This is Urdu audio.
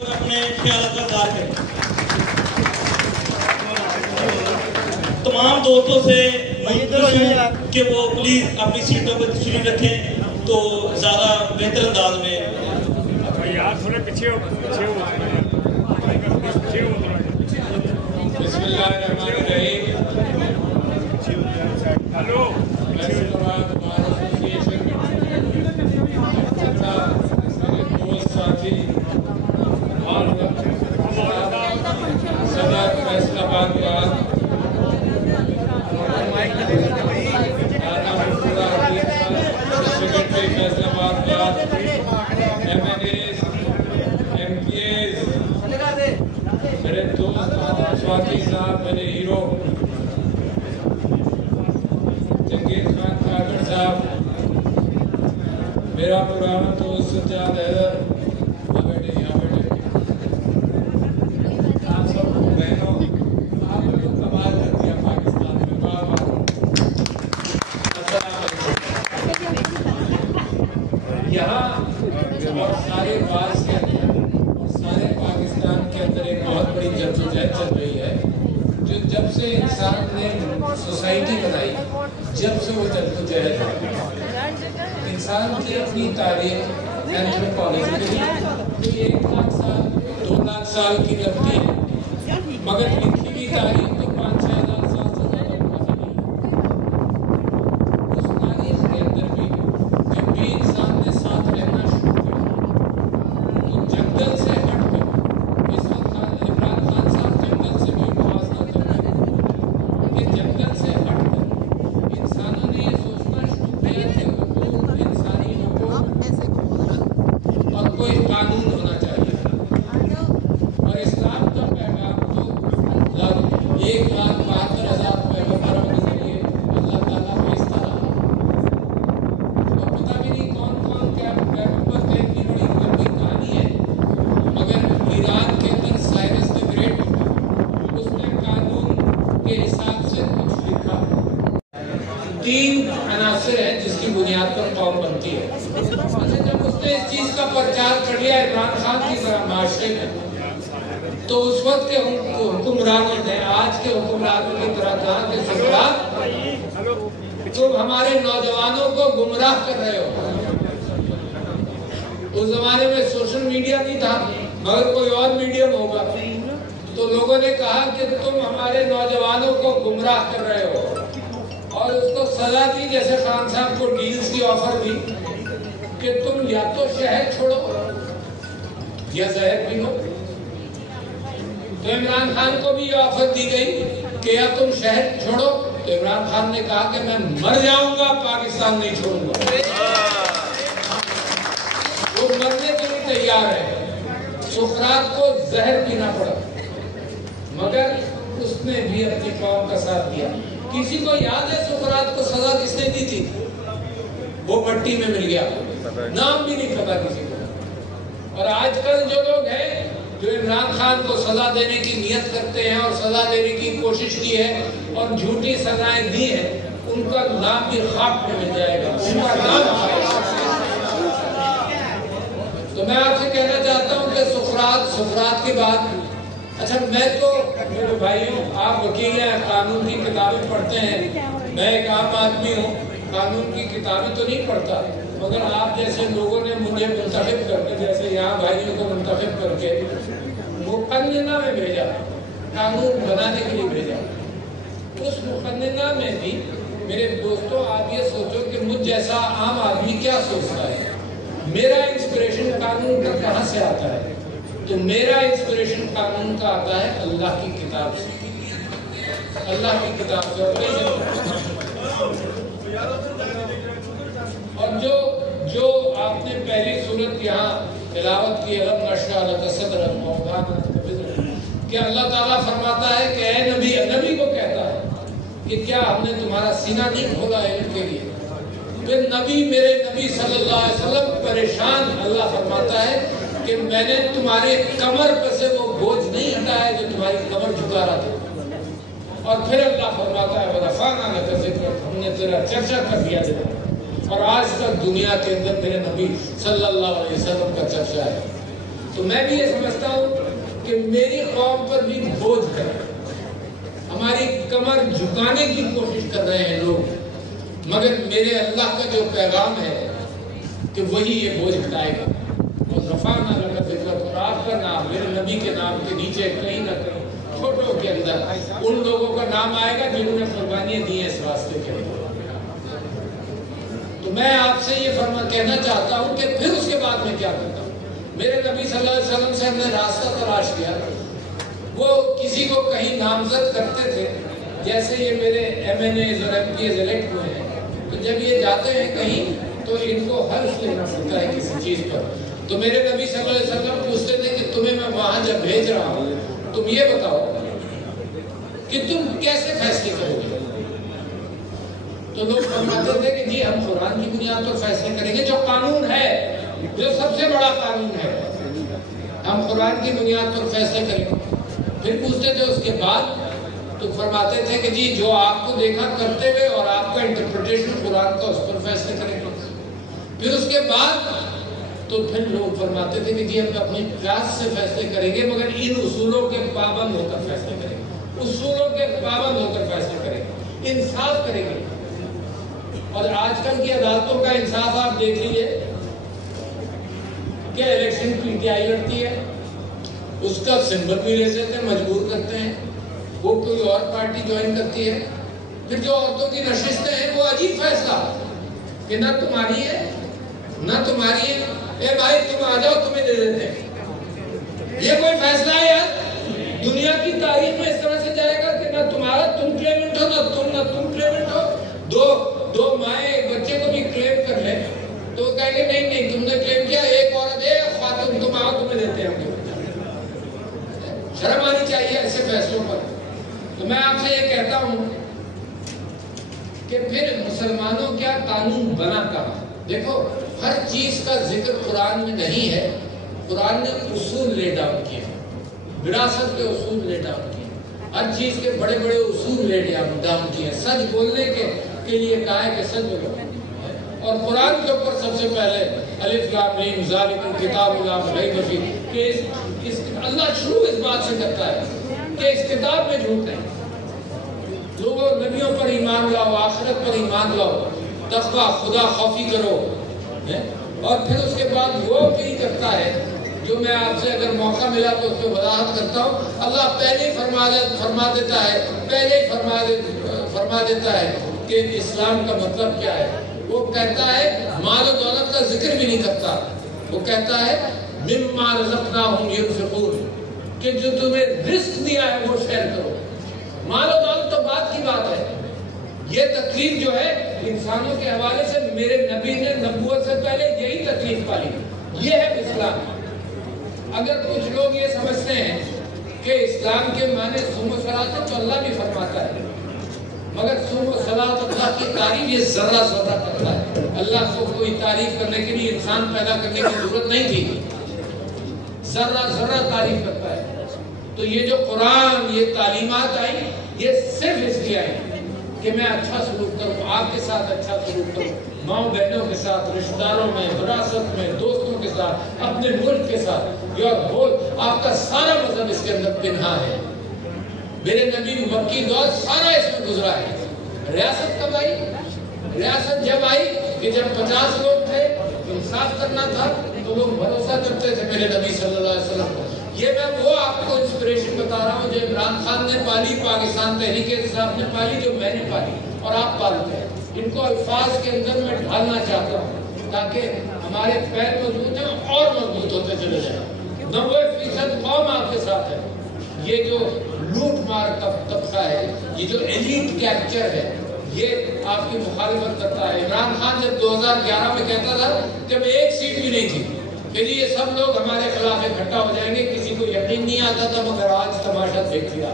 اپنے خیالات کا اظہار کریں. تمام دوستوں سے کہ وہ پلیز اپنی سیٹوں پر تشریف رکھیں تو زیادہ بہتر انداز میں. بسم اللہ الرحمن الرحیم. ہلو ساتھی اور صدر فیصل آباد secretary Faisalabad MNAs MPAs میرے دوست سواتی صاحب میرے ہیرو جنگیر خان کاکڑ صاحب میرا پرانا دوست سجاد حیدر اور سارے باز کے اندر اور سارے پاکستان کے اندر ایک بہت بڑی جدوجہد چل رہی ہے جو جب سے انسان نے سوسائٹی بنائی جب سے وہ جدوجہد ہے. انسان کی اپنی تاریخ اینتھروپولوجیکلی تو 1 لاکھ سال 2 لاکھ سال کی لگتی ہے مگر لکھی ہوئی تاریخ تو 5-6 ہزار سال سے زیادہ پرانی ہے. اس تاریخ کے اندر بھی جب بھی انسان نے ساتھ رہنا شروع کیا جنگل سے ہٹ کر اس وقت عمران خان صاحب جنگل سے بھی موازنہ کر رہے ہیں کہ جنگل سے ہٹ کر انسانوں نے یہ سوچنا شروع کیا کہ حقوق انسانی حقوق اور کوئی قانون ہونا چاہیے. اور اسلام کا پیغام تو 1,72,000 پیغمبروں کے ذریعے اللہ تعالیٰ بھیجتا رہا. اور پتہ بھی نہیں کون کون کیا پیغمبر تھے, اتنی بڑی لمبی کہانی ہے. مگر ایران کے اندر سائرس دی گریٹ اس نے قانون کے حساب سے کچھ لکھا. 3 عناصر ہیں جس کی بنیاد پر قوم بنتی ہے. جب اس نے اس چیز کا پرچار کر لیا عمران خان کی طرح معاشرے میں تو اس وقت کے حکمرانوں نے آج کے حکمرانوں کی طرح کہا کہ سرکار تم ہمارے نوجوانوں کو گمراہ کر رہے ہو. اس زمانے میں سوشل میڈیا نہیں تھا مگر کوئی اور میڈیم ہوگا تو لوگوں نے کہا کہ تم ہمارے نوجوانوں کو گمراہ کر رہے ہو اور اس کو سزا دی جیسے خان صاحب کو ڈیلز کی آفر دی کہ تم یا تو شہر چھوڑو یا زہر پیو. تو عمران خان کو بھی یہ آفر دی گئی کہ یا تم شہر چھوڑو تو عمران خان نے کہا کہ میں مر جاؤں گا پاکستان نہیں چھوڑوں گا. وہ مرنے کے لیے تیار ہے. سقراط کو زہر پینا پڑا مگر اس نے بھی اپنی قوم کا ساتھ دیا. کسی کو یاد ہے سقراط کو سزا کس نے دی تھی؟ وہ مٹی میں مل گیا, نام بھی نہیں پتا کسی کو. اور آج کل جو لوگ ہیں جو عمران خان کو سزا دینے کی نیت کرتے ہیں اور سزا دینے کی کوشش کی ہے اور جھوٹی سزائیں دی ہیں ان کا نام بھی خاک میں مل جائے گا. ان کا نام تو میں آپ سے کہنا چاہتا ہوں کہ سقراط کے بعد اچھا میں تو میرے بھائیوں آپ وکیل ہیں قانون کی کتابیں پڑھتے ہیں, میں ایک عام آدمی ہوں قانون کی کتابیں تو نہیں پڑھتا مگر آپ جیسے لوگوں نے مجھے منتخب کر کے جیسے یہاں بھائیوں کو منتخب کر کے مقننہ میں بھیجا, قانون بنانے کے لیے بھیجا. اس مقننہ میں بھی میرے دوستوں آپ یہ سوچو کہ مجھ جیسا عام آدمی کیا سوچتا ہے. میرا انسپریشن قانون کا کہاں سے آتا ہے؟ تو میرا انسپریشن قانون کا آتا ہے اللہ کی کتاب سے. اللہ کی کتاب سے اور جو آپ نے پہلی صورت یہاں تلاوت کی علم نشرح لک صدرک کہ اللہ تعالیٰ فرماتا ہے کہ اے نبی کو کہتا ہے کہ کیا ہم نے تمہارا سینہ نہیں کھولا علم کے لیے. پھر میرے نبی صلی اللہ علیہ وسلم پریشان اللہ فرماتا ہے کہ میں نے تمہارے کمر پر سے وہ بوجھ نہیں ہٹایا جو تمہاری کمر جھکا رہا تھا. اور پھر اللہ فرماتا ہے وَرَفَعْنَا لَكَ ذِكْرَكَ ہم نے تیرا چرچا کر دیا تھا. اور آج تک دنیا کے اندر میرے نبی صلی اللہ علیہ وسلم کا چرچا ہے. تو میں بھی یہ سمجھتا ہوں کہ میری قوم پر بھی بوجھ ہے، ہماری کمر جھکانے کی کوشش کر رہے ہیں لوگ، مگر میرے اللہ کا جو پیغام ہے کہ وہی یہ بوجھ ہٹائے گا۔ اور رفعنا لک ذکرک، اور آپ کا نام میرے نبی کے نام کے نیچے کہیں نہ کہیں چھوٹوں کے اندر ان لوگوں کا نام آئے گا جنہوں نے قربانیاں دی ہیں اس راستے کے لیے۔ تو میں آپ سے یہ کہنا چاہتا ہوں کہ پھر اس کے بعد میں کیا کرتا ہوں۔ میرے نبی صلی اللہ علیہ وسلم سے ہم نے راستہ تلاش کیا، وہ کسی کو کہیں نامزد کرتے تھے، جیسے یہ میرے MNAs اور MPs الیکٹ ہوئے ہیں، تو جب یہ جاتے ہیں کہیں تو ان کو حلف لینا پڑتا ہے کسی چیز پر۔ تو میرے نبی صلی اللہ علیہ وسلم پوچھتے تھے کہ تمہیں میں وہاں جب بھیج رہا ہوں تم یہ بتاؤ کہ تم کیسے فیصلے کرو گے؟ تو لوگ فرماتے تھے کہ جی ہم قرآن کی بنیاد پر فیصلے کریں گے، جو قانون ہے، جو سب سے بڑا قانون ہے، ہم قرآن کی بنیاد پر فیصلے کریں گے۔ پھر پوچھتے تھے اس کے بعد، تو فرماتے تھے کہ جی جو آپ کو دیکھا کرتے ہوئے اور آپ کا انٹرپریٹیشن قرآن کا، اس پر فیصلے کریں گے۔ پھر اس کے بعد تو پھر لوگ فرماتے تھے کہ جی ہم اپنی قیاس سے فیصلے کریں گے، مگر ان اصولوں کے پابند ہو کر فیصلے کریں گے، اصولوں کے پابند ہو کر فیصلے کریں گے، انصاف کریں گے۔ اور آج کل کی عدالتوں کا انصاف آپ دیکھ لیجئے کہ الیکشن PTI لڑتی ہے، اس کا سمبل بھی لے دیتے ہیں، مجبور کرتے ہیں، وہ کوئی اور پارٹی جوائن کرتی ہے۔ پھر جو عورتوں کی نشستیں ہیں وہ عجیب فیصلہ کہ نہ تمہاری ہے نہ تمہاری ہے، اے بھائی تم آ جاؤ تمہیں دے دیتے ہیں۔ یہ کوئی فیصلہ ہے یار؟ دنیا کی تاریخ میں اس طرح سے جائے گا کہ نہ تمہارا تم کلیمنٹ ہو نہ تم کلیمنٹ ہو، دو مائیں ایک بچے کو بھی کلیم کر لیں تو وہ کہیں گے نہیں تم نے کلیم کیا، ایک عورت ہے خاتون، تم آؤ تمہیں دیتے ہیں۔ شرم آنی چاہیے ایسے فیصلوں پر۔ تو میں آپ سے یہ کہتا ہوں کہ پھر مسلمانوں کیا قانون بنا کہاں؟ دیکھو ہر چیز کا ذکر قرآن میں نہیں ہے، قرآن نے اصول لے ڈاؤن کیے، وراثت کے اصول لے ڈاؤن کیے، ہر چیز کے بڑے بڑے اصول لے ڈاؤن کیے، سچ بولنے کے لیے کہا ہے کہ سچ بولو، اور قرآن کے اوپر سب سے پہلے الف لام میم ذالک الکتاب لا ریب فیہ، کہ اللہ شروع اس بات سے کرتا ہے کہ اس کتاب میں جھوٹ نہیں۔ لوگوں نبیوں پر ایمان لاؤ، آخرت پر ایمان لاؤ، تقوی خدا خوفی کرو، اور پھر اس کے بعد وہ بھی کرتا ہے جو میں آپ سے اگر موقع ملا تو اس میں وضاحت کرتا ہوں۔ اللہ پہلے فرما دیتا ہے کہ اسلام کا مطلب کیا ہے۔ وہ کہتا ہے مال و دولت کا ذکر بھی نہیں کرتا، وہ کہتا ہے مما رزقناہم ينفقون، کہ جو تمہیں رزق دیا ہے وہ شیئر کرو۔ مال و دولت تو بات کی بات ہے، یہ تکلیف جو ہے انسانوں کے حوالے سے میرے نبی نے نبوت سے پہلے یہی تکلیف پالی، یہ ہے اسلام۔ اگر کچھ لوگ یہ سمجھتے ہیں کہ اسلام کے معنی صوم و صلاۃ ہے تو اللہ بھی فرماتا ہے، مگر صوم و صلاۃ اللہ کی تعریف یہ ذرہ کرتا ہے۔ اللہ کو کوئی تعریف کرنے کے لیے انسان پیدا کرنے کی ضرورت نہیں تھی، ذرہ تعریف کرتا ہے۔ تو یہ جو قرآن، یہ تعلیمات آئی، یہ صرف اس لیے آئی کہ میں اچھا سلوک کروں، آپ کے ساتھ اچھا سلوک کروں، ماؤں بہنوں کے ساتھ، رشتہ داروں میں، وراثت میں، دوستوں کے ساتھ، اپنے ملک کے ساتھ۔ یور ہول، آپ کا سارا مذہب اس کے اندر پنہا ہے۔ میرے نبی مکی دور سارا اس میں گزرا ہے۔ ریاست کب آئی؟ ریاست جب آئی کہ جب 50 لوگ تھے، انصاف کرنا تھا تو لوگ بھروسہ کرتے تھے میرے نبی صلی اللہ علیہ وسلم کو۔ یہ میں وہ آپ کو انسپریشن بتا رہا ہوں جو عمران خان نے پالی، پاکستان تحریک انصاف نے پالی، جو میں نے پالی اور آپ پالتے ہیں۔ ان کو الفاظ کے اندر میں ڈھالنا چاہتا ہوں تاکہ ہمارے پیر مضبوط ہیں اور مضبوط ہوتے چلے جائیں۔ 90% قوم آپ کے ساتھ ہے۔ یہ جو لوٹ مار کا طبقہ ہے، یہ جو ایلیٹ کیپچر ہے، یہ آپ کی مخالفت کرتا ہے۔ عمران خان جب 2011 میں کہتا تھا جب ایک سیٹ بھی نہیں تھی کہ یہ سب لوگ ہمارے خلاف اکٹھا ہو جائیں گے، کسی کو یقین نہیں آتا تھا، مگر آج تماشا دیکھ لیا۔